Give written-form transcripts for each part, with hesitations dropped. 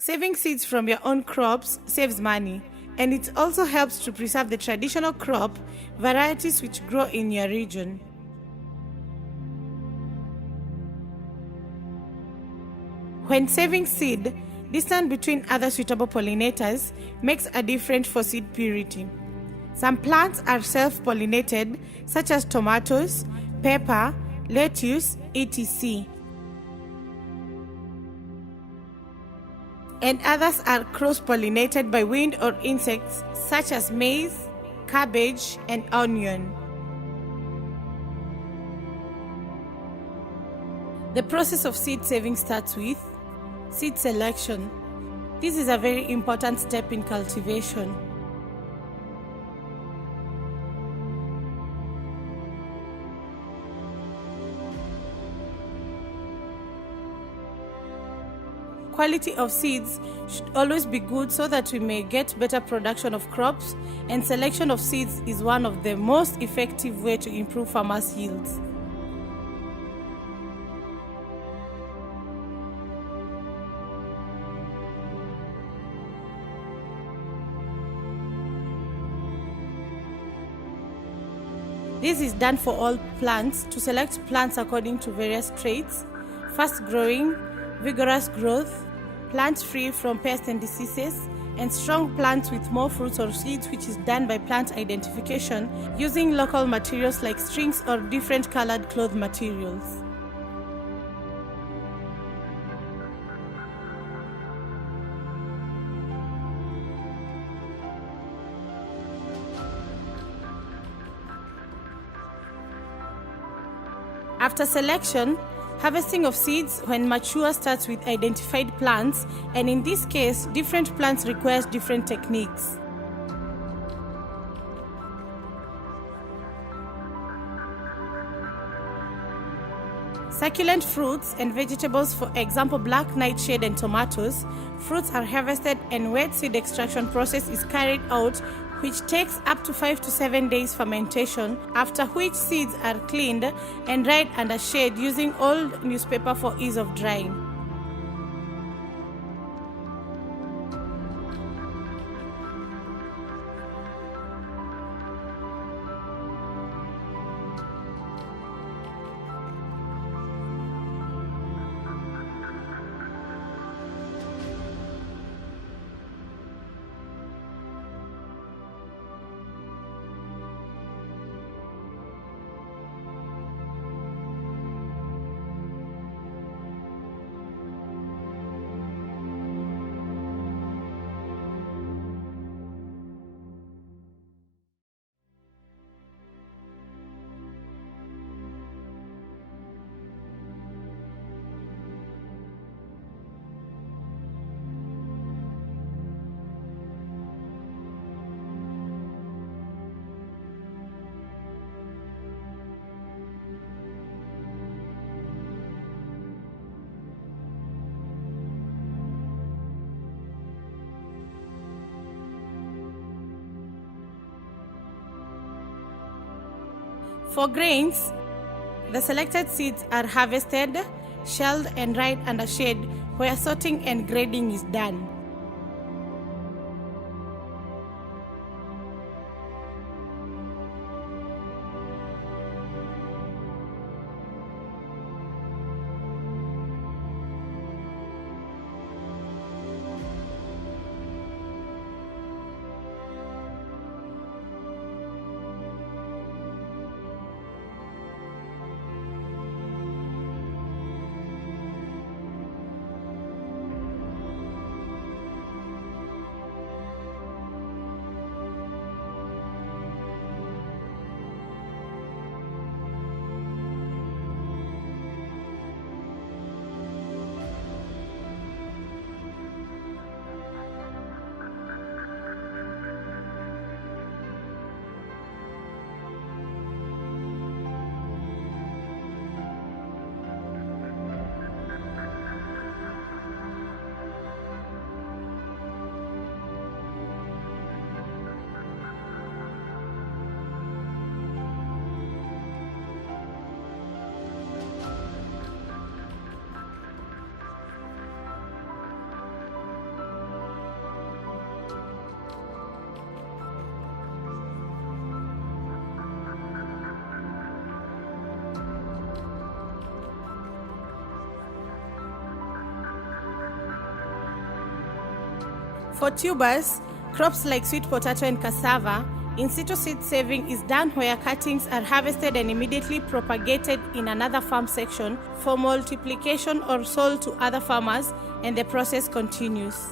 Saving seeds from your own crops saves money, and it also helps to preserve the traditional crop varieties which grow in your region. When saving seed, distance between other suitable pollinators makes a difference for seed purity. Some plants are self-pollinated, such as tomatoes, pepper, lettuce, etc. And others are cross-pollinated by wind or insects, such as maize, cabbage, and onion. The process of seed saving starts with seed selection. This is a very important step in cultivation. Quality of seeds should always be good so that we may get better production of crops, and selection of seeds is one of the most effective ways to improve farmers' yields. This is done for all plants to select plants according to various traits: fast growing, vigorous growth, plants free from pests and diseases, and strong plants with more fruits or seeds, which is done by plant identification using local materials like strings or different colored cloth materials. After selection, harvesting of seeds when mature starts with identified plants, and in this case, different plants require different techniques. Succulent fruits and vegetables, for example black nightshade and tomatoes, fruits are harvested and wet seed extraction process is carried out, which takes up to 5 to 7 days fermentation, after which seeds are cleaned and dried under shade using old newspaper for ease of drying. For grains, the selected seeds are harvested, shelled, and dried under shade, where sorting and grading is done. For tubers, crops like sweet potato and cassava, in situ seed saving is done where cuttings are harvested and immediately propagated in another farm section for multiplication or sold to other farmers, and the process continues.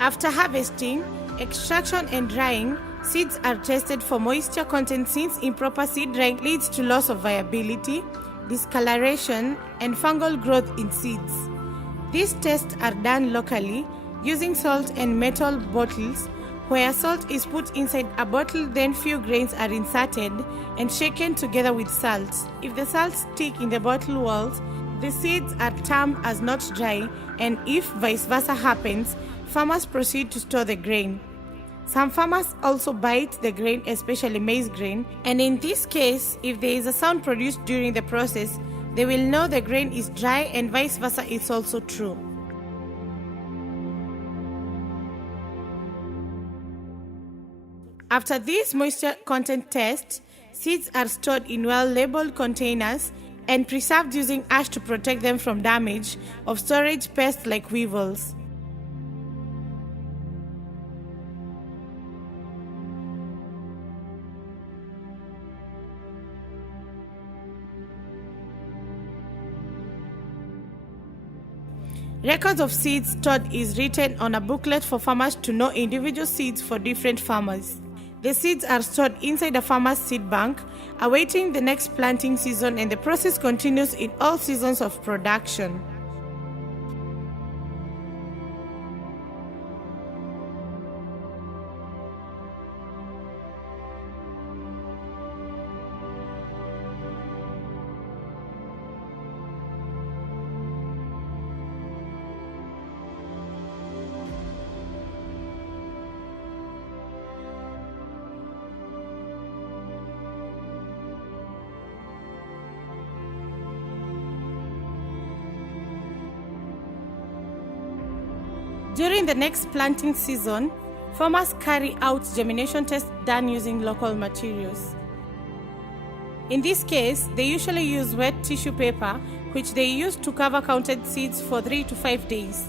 After harvesting, extraction and drying, seeds are tested for moisture content, since improper seed drying leads to loss of viability, discoloration, and fungal growth in seeds. These tests are done locally using salt and metal bottles, where salt is put inside a bottle, then few grains are inserted and shaken together with salt. If the salt stick in the bottle walls, the seeds are termed as not dry, and if vice versa happens, farmers proceed to store the grain. Some farmers also bite the grain, especially maize grain, and in this case, if there is a sound produced during the process, they will know the grain is dry, and vice versa is also true. After these moisture content tests, seeds are stored in well-labeled containers and preserved using ash to protect them from damage of storage pests like weevils. Records of seeds stored is written on a booklet for farmers to know individual seeds for different farmers. The seeds are stored inside a farmer's seed bank, awaiting the next planting season, and the process continues in all seasons of production. During the next planting season, farmers carry out germination tests done using local materials. In this case, they usually use wet tissue paper, which they use to cover counted seeds for 3 to 5 days.